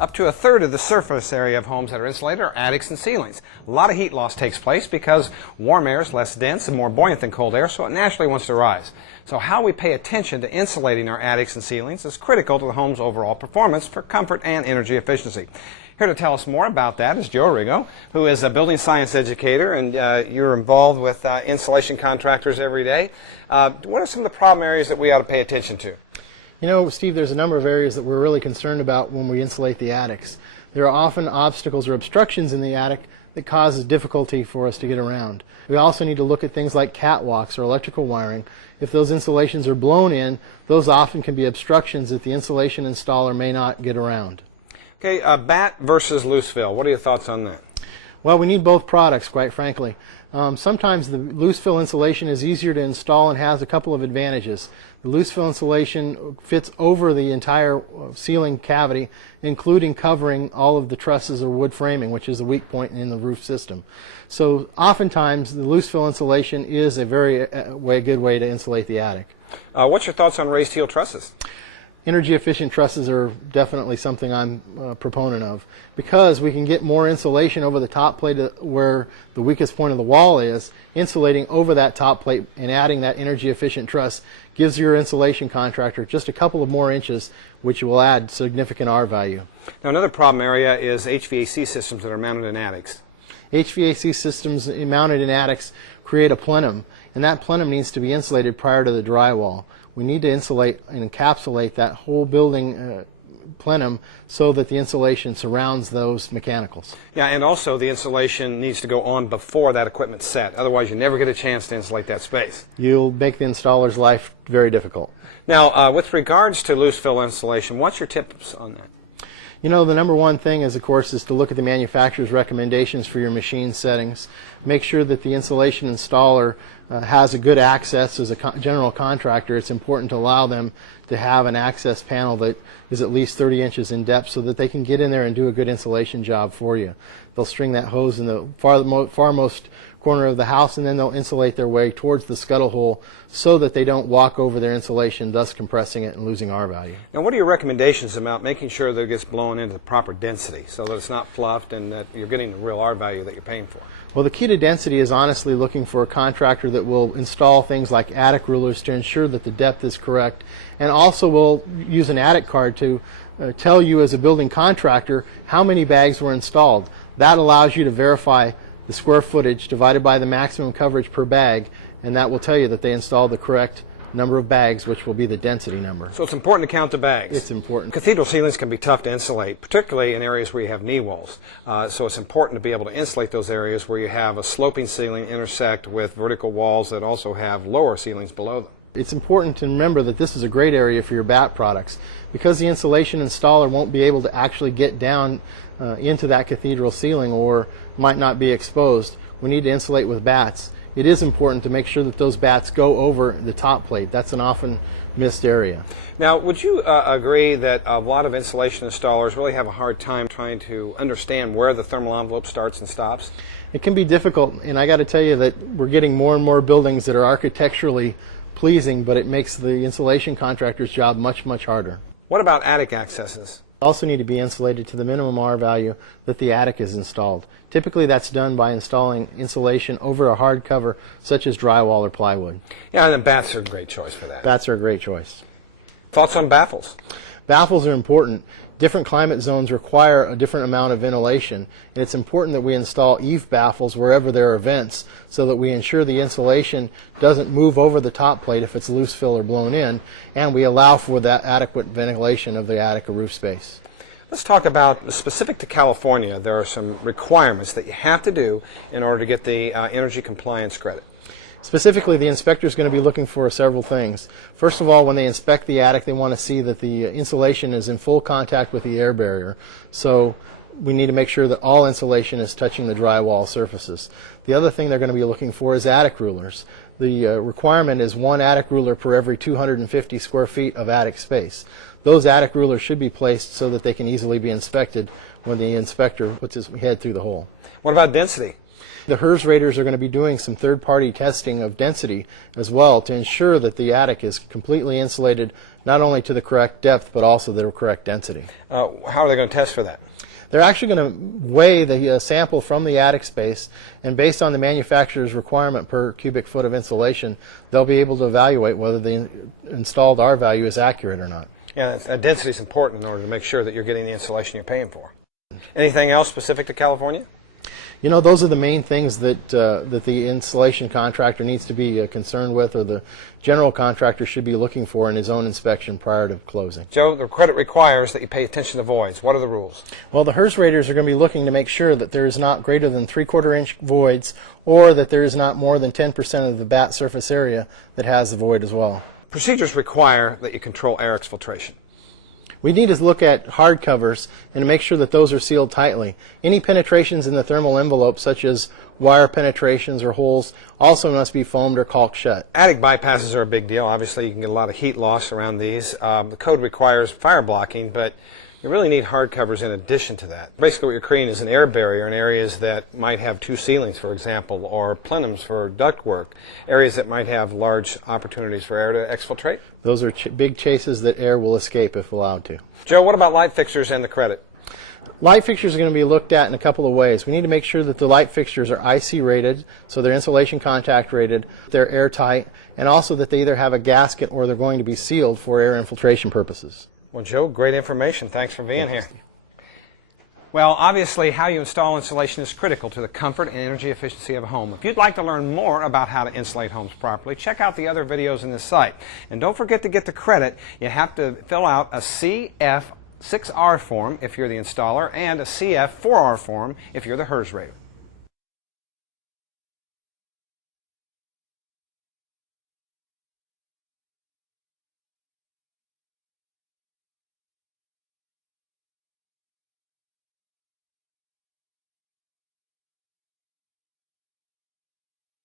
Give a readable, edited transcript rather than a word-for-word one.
Up to a third of the surface area of homes that are insulated are attics and ceilings. A lot of heat loss takes place because warm air is less dense and more buoyant than cold air, so it naturally wants to rise. So how we pay attention to insulating our attics and ceilings is critical to the home's overall performance for comfort and energy efficiency. Here to tell us more about that is Joe Arrigo, who is a building science educator, and you're involved with insulation contractors every day. What are some of the problem areas that we ought to pay attention to? You know, Steve, there's a number of areas that we're really concerned about when we insulate the attics. There are often obstacles or obstructions in the attic that causes difficulty for us to get around. We also need to look at things like catwalks or electrical wiring. If those insulations are blown in, those often can be obstructions that the insulation installer may not get around. Okay, batt versus loose fill. What are your thoughts on that? Well, we need both products, quite frankly. Sometimes the loose fill insulation is easier to install and has a couple of advantages. The loose fill insulation fits over the entire ceiling cavity, including covering all of the trusses or wood framing, which is a weak point in the roof system. So oftentimes the loose fill insulation is a very good way to insulate the attic. What's your thoughts on raised heel trusses? Energy efficient trusses are definitely something I'm a proponent of, because we can get more insulation over the top plate where the weakest point of the wall is. Insulating over that top plate and adding that energy efficient truss gives your insulation contractor just a couple of more inches, which will add significant R value. Now, another problem area is HVAC systems that are mounted in attics. HVAC systems mounted in attics create a plenum, and that plenum needs to be insulated prior to the drywall. We need to insulate and encapsulate that whole building plenum so that the insulation surrounds those mechanicals. Yeah, and also the insulation needs to go on before that equipment's set. Otherwise, you never get a chance to insulate that space. You'll make the installer's life very difficult. Now, with regards to loose fill insulation, what's your tips on that? You know, the number one thing is, of course, is to look at the manufacturer's recommendations for your machine settings. Make sure that the insulation installer has a good access. As a general contractor, it's important to allow them to have an access panel that is at least 30 inches in depth so that they can get in there and do a good insulation job for you. They'll string that hose in the farmost corner of the house, and then they'll insulate their way towards the scuttle hole so that they don't walk over their insulation, thus compressing it and losing R value. Now, what are your recommendations about making sure that it gets blown into the proper density so that it's not fluffed and that you're getting the real R value that you're paying for? Well, the key to density is honestly looking for a contractor that will install things like attic rulers to ensure that the depth is correct, and also will use an attic card to tell you as a building contractor how many bags were installed. That allows you to verify the square footage divided by the maximum coverage per bag, and that will tell you that they installed the correct number of bags, which will be the density number. So it's important to count the bags. It's important. Cathedral ceilings can be tough to insulate, particularly in areas where you have knee walls. So it's important to be able to insulate those areas where you have a sloping ceiling intersect with vertical walls that also have lower ceilings below them. It's important to remember that this is a great area for your batt products. Because the insulation installer won't be able to actually get down into that cathedral ceiling or might not be exposed, we need to insulate with batts. It is important to make sure that those batts go over the top plate. That's an often missed area. Now, would you agree that a lot of insulation installers really have a hard time trying to understand where the thermal envelope starts and stops? It can be difficult, and I got to tell you that we're getting more and more buildings that are architecturally pleasing, but it makes the insulation contractor's job much, much harder. What about attic accesses? Also need to be insulated to the minimum R value that the attic is installed. Typically that's done by installing insulation over a hard cover such as drywall or plywood. Yeah, and then batts are a great choice for that. Batts are a great choice. Thoughts on baffles? Baffles are important. Different climate zones require a different amount of ventilation, and it's important that we install eave baffles wherever there are vents so that we ensure the insulation doesn't move over the top plate if it's loose fill or blown in, and we allow for that adequate ventilation of the attic or roof space. Let's talk about, specific to California, there are some requirements that you have to do in order to get the energy compliance credit. Specifically, the inspector is going to be looking for several things. First of all, when they inspect the attic, they want to see that the insulation is in full contact with the air barrier. So we need to make sure that all insulation is touching the drywall surfaces. The other thing they're going to be looking for is attic rulers. The requirement is one attic ruler per every 250 square feet of attic space. Those attic rulers should be placed so that they can easily be inspected when the inspector puts his head through the hole. What about density? The HERS raters are going to be doing some third-party testing of density as well to ensure that the attic is completely insulated not only to the correct depth but also the correct density. How are they going to test for that? They're actually going to weigh the sample from the attic space, and based on the manufacturer's requirement per cubic foot of insulation, they'll be able to evaluate whether the installed R value is accurate or not. Yeah, density is important in order to make sure that you're getting the insulation you're paying for. Anything else specific to California? You know, those are the main things that that the installation contractor needs to be concerned with, or the general contractor should be looking for in his own inspection prior to closing. Joe, the credit requires that you pay attention to voids. What are the rules? Well, the HERS raters are going to be looking to make sure that there is not greater than 3/4 inch voids, or that there is not more than 10% of the bat surface area that has the void as well. Procedures require that you control air exfiltration. We need to look at hard covers and to make sure that those are sealed tightly. Any penetrations in the thermal envelope, such as wire penetrations or holes, also must be foamed or caulked shut. Attic bypasses are a big deal. Obviously, you can get a lot of heat loss around these. The code requires fire blocking, but you really need hard covers in addition to that. Basically, what you're creating is an air barrier in areas that might have two ceilings, for example, or plenums for ductwork, areas that might have large opportunities for air to exfiltrate. Those are big chases that air will escape if allowed to. Joe, what about light fixtures and the credit? Light fixtures are going to be looked at in a couple of ways. We need to make sure that the light fixtures are IC rated, so they're insulation contact rated, they're airtight, and also that they either have a gasket or they're going to be sealed for air infiltration purposes. Well, Joe, great information. Thanks for being here. Well, obviously, how you install insulation is critical to the comfort and energy efficiency of a home. If you'd like to learn more about how to insulate homes properly, check out the other videos in this site. And don't forget to get the credit. You have to fill out a CF6R form if you're the installer and a CF4R form if you're the HERS rater.